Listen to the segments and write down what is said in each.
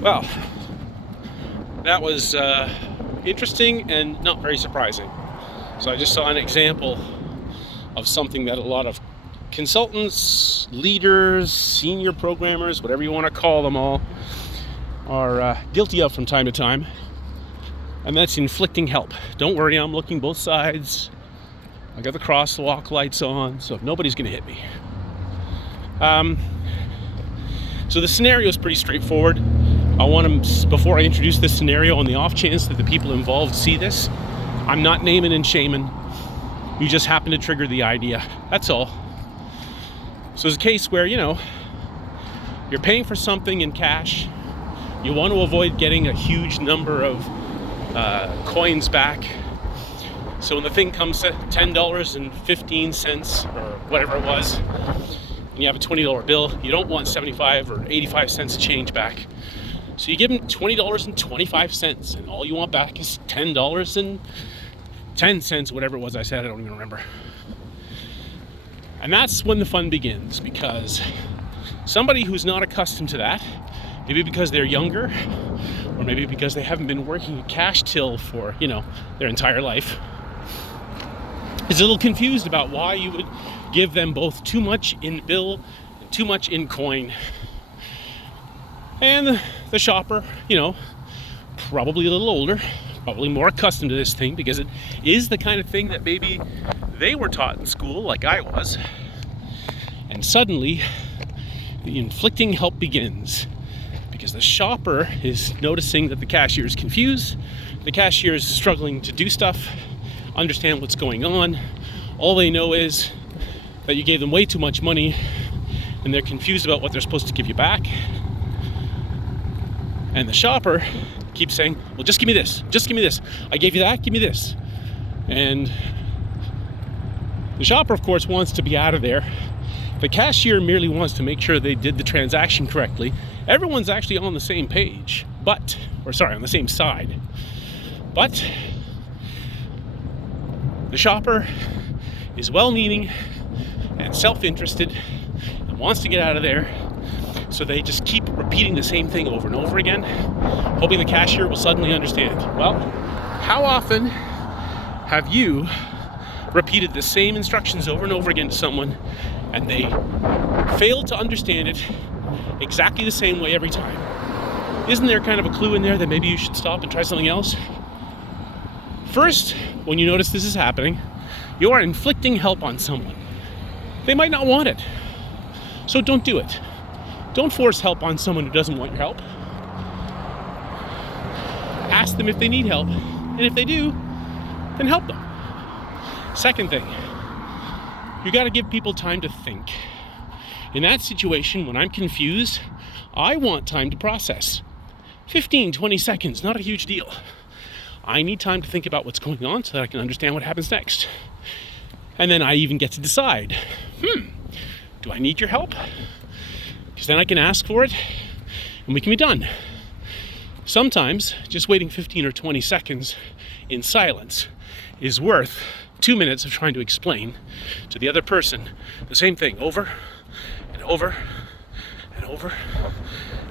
Well, that was interesting and not very surprising. So I just saw an example of something that a lot of consultants, leaders, senior programmers, whatever you want to call them all, are guilty of from time to time. And that's inflicting help. Don't worry, I'm looking both sides. I got the crosswalk lights on, so nobody's going to hit me. So the scenario is pretty straightforward. I want to, before I introduce this scenario, on the off chance that the people involved see this, I'm not naming and shaming. You just happen to trigger the idea. That's all. So it's a case where, you're paying for something in cash. You want to avoid getting a huge number of coins back. So when the thing comes at $10.15 or whatever it was, and you have a $20 bill, you don't want 75 or 85 cents change back. So you give them $20.25, and all you want back is $10.10, whatever it was I said, I don't even remember. And that's when the fun begins, because somebody who's not accustomed to that, maybe because they're younger, or maybe because they haven't been working a cash till for, their entire life, is a little confused about why you would give them both too much in bill and too much in coin. And the shopper, probably a little older, probably more accustomed to this thing, because it is the kind of thing that maybe they were taught in school, like I was. And suddenly, the inflicting help begins, because the shopper is noticing that the cashier is confused, the cashier is struggling to do stuff, understand what's going on. All they know is that you gave them way too much money, and they're confused about what they're supposed to give you back. And the shopper keeps saying, well, just give me this, just give me this. I gave you that, give me this. And the shopper, of course, wants to be out of there. The cashier merely wants to make sure they did the transaction correctly. Everyone's actually on the same page, on the same side. But the shopper is well-meaning and self-interested and wants to get out of there. So they just keep repeating the same thing over and over again, hoping the cashier will suddenly understand. Well, how often have you repeated the same instructions over and over again to someone, and they fail to understand it exactly the same way every time? Isn't there kind of a clue in there that maybe you should stop and try something else? First, when you notice this is happening, you are inflicting help on someone. They might not want it, so don't do it. Don't force help on someone who doesn't want your help. Ask them if they need help, and if they do, then help them. Second thing, you got to give people time to think. In that situation, when I'm confused, I want time to process. 15, 20 seconds, not a huge deal. I need time to think about what's going on so that I can understand what happens next. And then I even get to decide, do I need your help? Because then I can ask for it, and we can be done. Sometimes just waiting 15 or 20 seconds in silence is worth 2 minutes of trying to explain to the other person the same thing over and over and over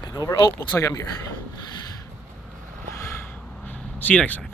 and over. Oh, looks like I'm here. See you next time.